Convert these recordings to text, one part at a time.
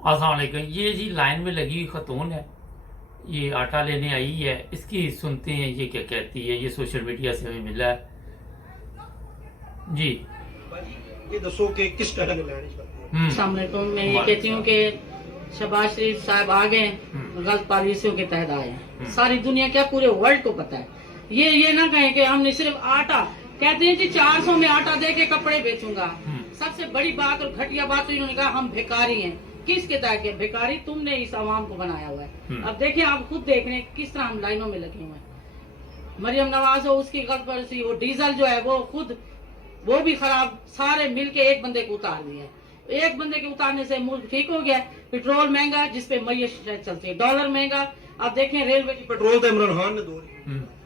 अस्सलाम वालेकुम। ये जी लाइन में लगी हुई खतून है, ये आटा लेने आई है, इसकी सुनते हैं ये क्या कहती है। ये सोशल मीडिया से हमें मिला है जी। ये दसो कि किस तरह के लैंड करते हैं। अस्सलाम वालेकुम। मैं ये कहती हूँ कि शहबाज शरीफ साहब आ गए, गलत पॉलिसियों के तहत आए हैं। सारी दुनिया क्या पूरे वर्ल्ड को पता है। ये ना कहें कि हमने सिर्फ आटा, कहते हैं कि 400 में आटा दे के कपड़े बेचूंगा। सबसे बड़ी बात और घटिया बात तो इन्होंने कहा हम भिखारी हैं। किसके तहत के भिखारी? तुमने इस आवाम को बनाया हुआ है। अब देखिए, आप खुद देख रहे हैं किस तरह हम लाइनों में लगे हुए हैं। मरियम नवाज हो, उसकी गलत पॉलिसी, वो डीजल जो है वो खुद वो भी खराब, सारे मिलके एक बंदे को उतार दिया है। एक बंदे के उतारने से मुल्क ठीक हो गया। पेट्रोल महंगा, जिसपे मैयत चलती है, डॉलर महंगा। आप देखें रेलवे की पेट्रोल तो इमरान खान ने दो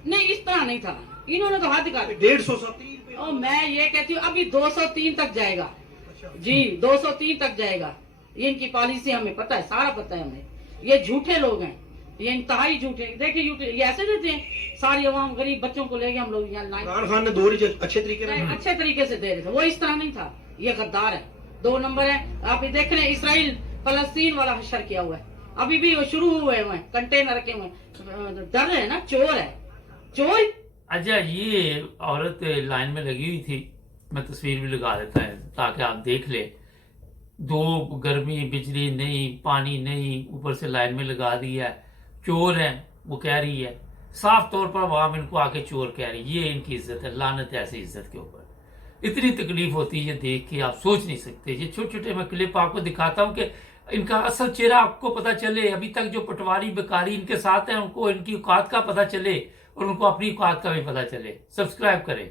नहीं, इस तरह नहीं था। इन्होंने तो हद कर 150 और मैं ये कहती हूँ अभी 203 तक जाएगा जी, 203 तक जाएगा। ये इनकी पॉलिसी हमें पता है, सारा पता है हमें। ये झूठे लोग हैं, ये इंतहाई झूठे। देखिए ये ऐसे देते हैं, सारी अवाम गरीब बच्चों को लेके हम लोग यहाँ इमरान खान ने दो अच्छे तरीके से दे रहे थे। वो इस तरह नहीं था, ये गद्दार है। 2 नंबर है। आप ये देख रहे हैं इसराइल फलस्तीन वाला हशर किया हुआ है, अभी भी वो शुरू हुए हैं, कंटेनर रखे हुए। डर है ना, चोर है, चोर। अच्छा, ये औरत लाइन में लगी हुई थी, मैं तस्वीर भी लगा देता है ताकि आप देख ले। दो गर्मी, बिजली नहीं, पानी नहीं, ऊपर से लाइन में लगा दिया है। चोर है वो कह रही है, साफ तौर पर आवाम इनको आके चोर कह रही है। ये इनकी इज्जत है, लानत है ऐसी इज्जत के ऊपर। इतनी तकलीफ होती है ये देख के, आप सोच नहीं सकते। ये छोटे छोटे मैं क्लिप आपको दिखाता हूँ कि इनका असल चेहरा आपको पता चले। अभी तक जो पटवारी बेकारी इनके साथ हैं, उनको इनकी औकात का पता चले और उनको अपनी औकात का भी पता चले। सब्सक्राइब करें।